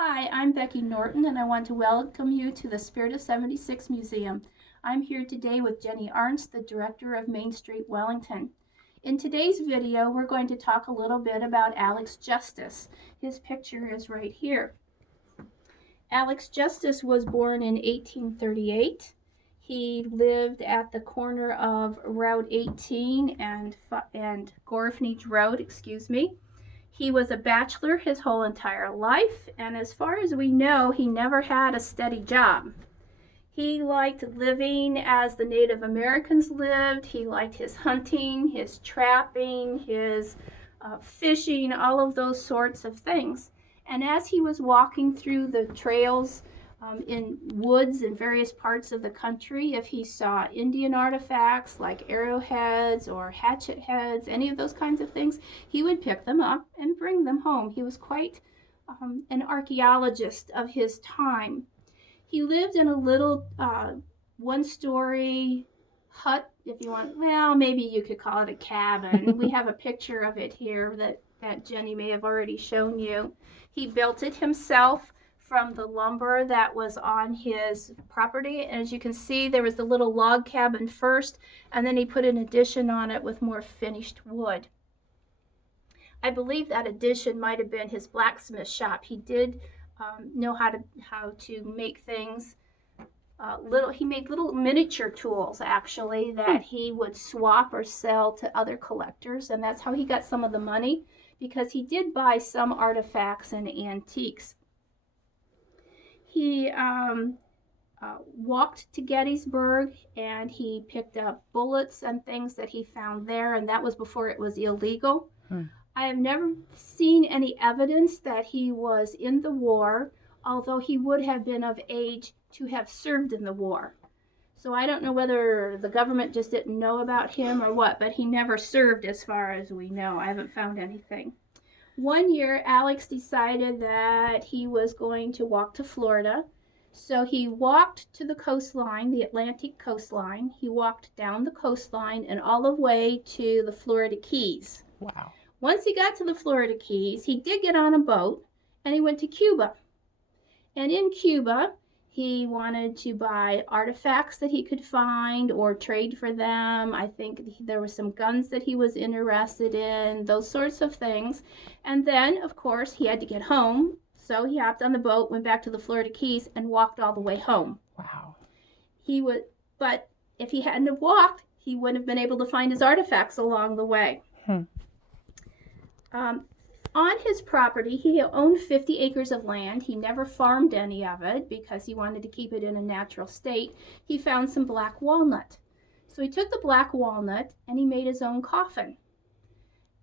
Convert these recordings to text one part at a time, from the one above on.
Hi, I'm Becky Norton, and I want to welcome you to the Spirit of 76 Museum. I'm here today with Jenny Arntz, the director of Main Street, Wellington. In today's video, we're going to talk a little bit about Alex Justice. His picture is right here. Alex Justice was born in 1838. He lived at the corner of Route 18 and Gorfnage Road, He was a bachelor his whole entire life, and as far as we know, he never had a steady job. He liked living as the Native Americans lived. He liked his hunting, his trapping, his fishing, all of those sorts of things. And as he was walking through the trails in woods in various parts of the country, if he saw Indian artifacts like arrowheads or hatchet heads, any of those kinds of things, he would pick them up and bring them home. He was quite an archaeologist of his time. He lived in a little one-story hut, if you want. Well, maybe you could call it a cabin. We have a picture of it here that Jenny may have already shown you. He built it himself from the lumber that was on his property. And as you can see, there was the little log cabin first, and then he put an addition on it with more finished wood. I believe that addition might have been his blacksmith shop. He did know how to make things. He made little miniature tools, actually, that he would swap or sell to other collectors, and that's how he got some of the money, because he did buy some artifacts and antiques. He walked to Gettysburg, and he picked up bullets and things that he found there, and that was before it was illegal. I have never seen any evidence that he was in the war, although he would have been of age to have served in the war. So I don't know whether the government just didn't know about him or what, but he never served as far as we know. I haven't found anything. One year, Alex decided that he was going to walk to Florida. So he walked to the coastline, the Atlantic coastline. He walked down the coastline and all the way to the Florida Keys. Wow. Once he got to the Florida Keys, he did get on a boat and he went to Cuba. And in Cuba, he wanted to buy artifacts that he could find or trade for them. I think there were some guns that he was interested in, those sorts of things. And then, of course, he had to get home. So he hopped on the boat, went back to the Florida Keys, and walked all the way home. Wow. But if he hadn't have walked, he wouldn't have been able to find his artifacts along the way. On his property, he owned 50 acres of land. He never farmed any of it because he wanted to keep it in a natural state. He found some black walnut. So he took the black walnut and he made his own coffin.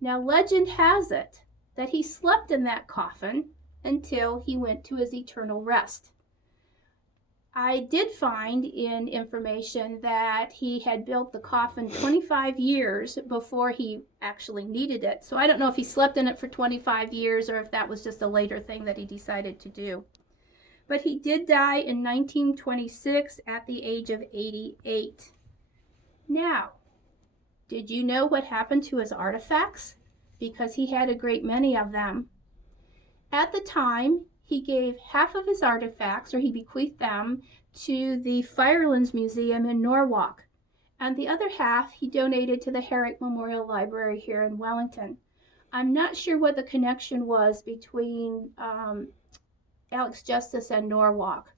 Now, legend has it that he slept in that coffin until he went to his eternal rest. I did find in information that he had built the coffin 25 years before he actually needed it. So I don't know if he slept in it for 25 years or if that was just a later thing that he decided to do. But he did die in 1926 at the age of 88. Now, did you know what happened to his artifacts? Because he had a great many of them. At the time, he gave half of his artifacts, or he bequeathed them, to the Firelands Museum in Norwalk. And the other half he donated to the Herrick Memorial Library here in Wellington. I'm not sure what the connection was between Alex Justice and Norwalk.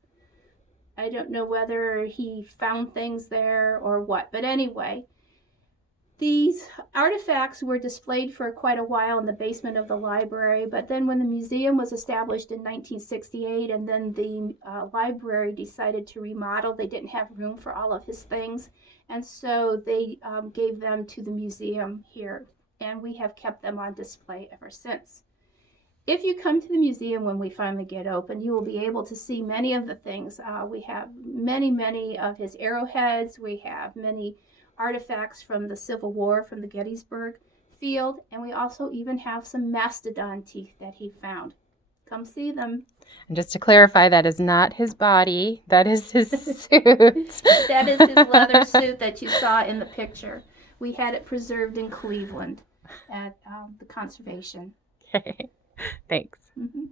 I don't know whether he found things there or what. But anyway, these artifacts were displayed for quite a while in the basement of the library, but then when the museum was established in 1968 and then the library decided to remodel, they didn't have room for all of his things, and so they gave them to the museum here, and we have kept them on display ever since. If you come to the museum when we finally get open, you will be able to see many of the things. We have many of his arrowheads. We have many artifacts from the Civil War, from the Gettysburg field, and we also even have some mastodon teeth that he found. Come see them. And just to clarify, that is not his body. That is his suit. That is his leather suit that you saw in the picture. We had it preserved in Cleveland at the conservation. Okay. Thanks. Mm-hmm.